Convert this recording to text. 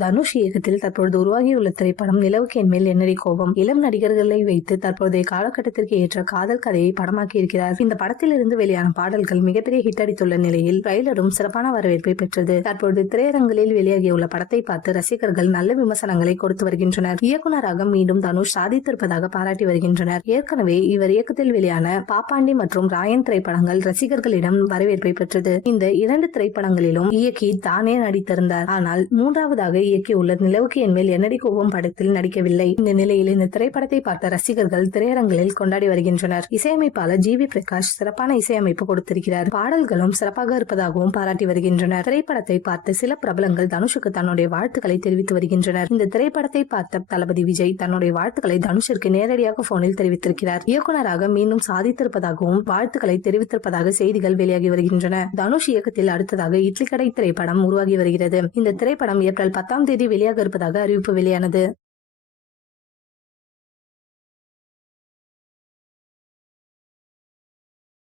தனுஷ் இயக்கத்தில் தற்பொழுது உருவாகியுள்ள திரைப்படம் நிலவுக்கு என் மேல் என்னடி கோபம். இளம் நடிகர்களை வைத்து தற்போதைய காலகட்டத்திற்கு ஏற்ற காதல் கதையை படமாக்கி இருக்கிறார். இந்த படத்திலிருந்து வெளியான பாடல்கள் மிகப்பெரிய ஹிட் அடித்துள்ள நிலையில் ட்ரைலரும் சிறப்பான வரவேற்பை பெற்றது. தற்பொழுது திரையரங்கில் வெளியாகியுள்ள படத்தை பார்த்து ரசிகர்கள் நல்ல விமர்சனங்களை கொடுத்து வருகின்றனர். இயக்குநராக மீண்டும் தனுஷ் சாதித்திருப்பதாக பாராட்டி வருகின்றனர். ஏற்கனவே இவர் இயக்கத்தில் வெளியான பாப்பாண்டி மற்றும் ராயன் திரைப்படங்கள் ரசிகர்களிடம் வரவேற்பை பெற்றது. இந்த 2 திரைப்படங்களிலும் இயக்கி தானே நடித்திருந்தார். ஆனால் மூன்றாவதாக இயக்கியுள்ள நிலவுக்கு என் மேல் என்னடி கோபம் படத்தில் நடிக்கவில்லை. இந்த நிலையில் இந்த திரைப்படத்தை பார்த்த ரசிகர்கள் திரையரங்கில் கொண்டாடி வருகின்றனர். இசையமைப்பாளர் ஜி வி பிரகாஷ் சிறப்பான இசையமைப்பு கொடுத்திருக்கிறார். பாடல்களும் சிறப்பாக இருப்பதாகவும் பாராட்டி வருகின்றனர். திரைப்படத்தை பார்த்து சில பிரபலங்கள் தனுஷுக்கு தன்னுடைய வாழ்த்துக்களை தெரிவித்து வருகின்றனர். இந்த திரைப்படத்தை பார்த்த தளபதி விஜய் தன்னுடைய வாழ்த்துக்களை தனுஷிற்கு நேரடியாக போனில் தெரிவித்திருக்கிறார். இயக்குநராக மீண்டும் சாதித்திருப்பதாகவும் வாழ்த்துக்களை தெரிவித்திருப்பதாக செய்திகள் வெளியாகி வருகின்றன. தனுஷ் இயக்கத்தில் அடுத்ததாக இட்லி கடை திரைப்படம் உருவாகி வருகிறது. இந்த திரைப்படம் ஏப்ரல் 10 வெளியாக இருப்பதாக அறிவிப்பு வெளியானது.